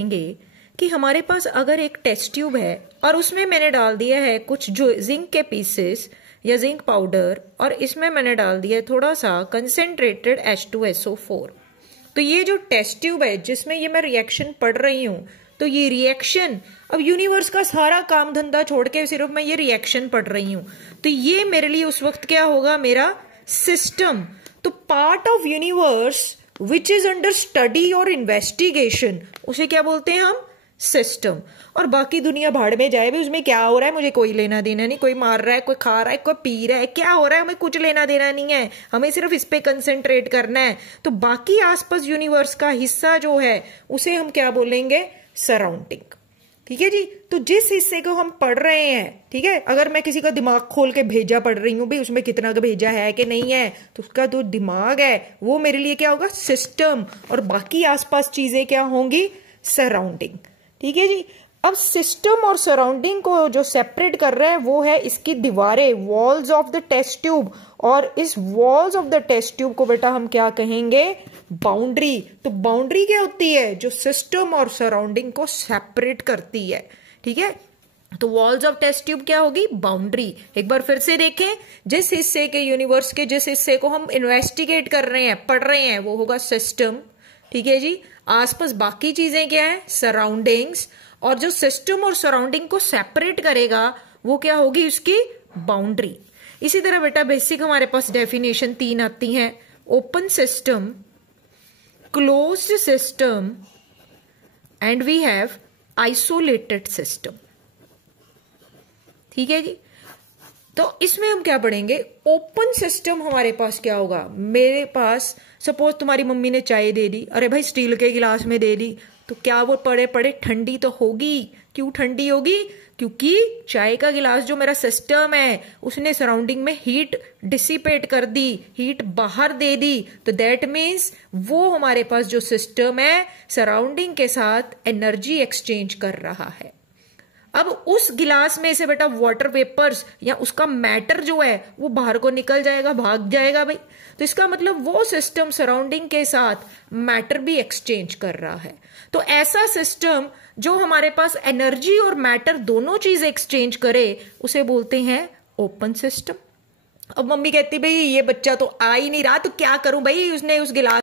देखेंगे कि हमारे पास अगर एक टेस्ट ट्यूब है और उसमें मैंने डाल दिया है कुछ जो जिंक के पीसेस या जिंक पाउडर, और इसमें मैंने डाल दिया है थोड़ा सा कंसेंट्रेटेड H2SO4। तो ये जो टेस्ट ट्यूब है जिसमें ये मैं रिएक्शन पढ़ रही हूँ, तो ये रिएक्शन, अब यूनिवर्स का सारा काम धंधा छोड़ के सिर्फ मैं ये रिएक्शन पढ़ रही हूँ, तो ये मेरे लिए उस वक्त क्या होगा, मेरा सिस्टम। तो part of universe which is under study और इन्वेस्टिगेशन, उसे क्या बोलते हैं हम, सिस्टम। और बाकी दुनिया भाड़ में जाए भी, उसमें क्या हो रहा है मुझे कोई लेना देना नहीं। कोई मार रहा है, कोई खा रहा है, कोई पी रहा है, क्या हो रहा है हमें कुछ लेना देना नहीं है, हमें सिर्फ इस पे कंसेंट्रेट करना है। तो बाकी आसपास यूनिवर्स का हिस्सा जो है उसे हम क्या बोलेंगे, सराउंडिंग। ठीक है जी। तो जिस हिस्से को हम पढ़ रहे हैं, ठीक है, अगर मैं किसी का दिमाग खोल के भेजा पढ़ रही हूं भाई, उसमें कितना का भेजा है कि नहीं है, तो उसका जो दिमाग है वो मेरे लिए क्या होगा, सिस्टम, और बाकी आसपास चीजें क्या होंगी, सराउंडिंग। ठीक है जी। अब सिस्टम और सराउंडिंग को जो सेपरेट कर रहा है वो है इसकी दीवारें, walls of the test tube. और इस walls of the test tube को बेटा हम क्या कहेंगे, बाउंड्री। तो बाउंड्री क्या होती है, जो सिस्टम और सराउंडिंग को सेपरेट करती है। ठीक है। तो वॉल्स ऑफ टेस्ट ट्यूब क्या होगी, बाउंड्री। एक बार फिर से देखें, जिस हिस्से के यूनिवर्स के जिस हिस्से को हम इन्वेस्टिगेट कर रहे हैं, पढ़ रहे हैं, वो होगा सिस्टम। ठीक है जी। आसपास बाकी चीजें क्या है, सराउंडिंग्स। और जो सिस्टम और सराउंडिंग को सेपरेट करेगा वो क्या होगी, उसकी बाउंड्री। इसी तरह बेटा बेसिक हमारे पास डेफिनेशन 3 आती हैं, open system, closed system, and we have isolated system. ठीक है जी। तो इसमें हम क्या पढ़ेंगे, ओपन सिस्टम हमारे पास क्या होगा, मेरे पास सपोज तुम्हारी मम्मी ने चाय दे दी, अरे भाई स्टील के गिलास में दे दी, तो क्या वो पड़े पड़े ठंडी तो होगी। क्यों ठंडी होगी, क्योंकि चाय का गिलास जो मेरा सिस्टम है उसने सराउंडिंग में हीट डिसिपेट कर दी, हीट बाहर दे दी। तो दैट मीन्स वो हमारे पास जो सिस्टम है सराउंडिंग के साथ एनर्जी एक्सचेंज कर रहा है। अब उस गिलास में से बेटा वाटर वेपर्स या उसका मैटर जो है वो बाहर को निकल जाएगा, भाग जाएगा भाई। तो इसका मतलब वो सिस्टम सराउंडिंग के साथ मैटर भी एक्सचेंज कर रहा है। तो ऐसा सिस्टम जो हमारे पास एनर्जी और मैटर दोनों चीज एक्सचेंज करे उसे बोलते हैं ओपन सिस्टम। अब मम्मी कहती भाई ये बच्चा तो आ ही नहीं रहा, तो क्या करूं भाई, उसने उस गिलास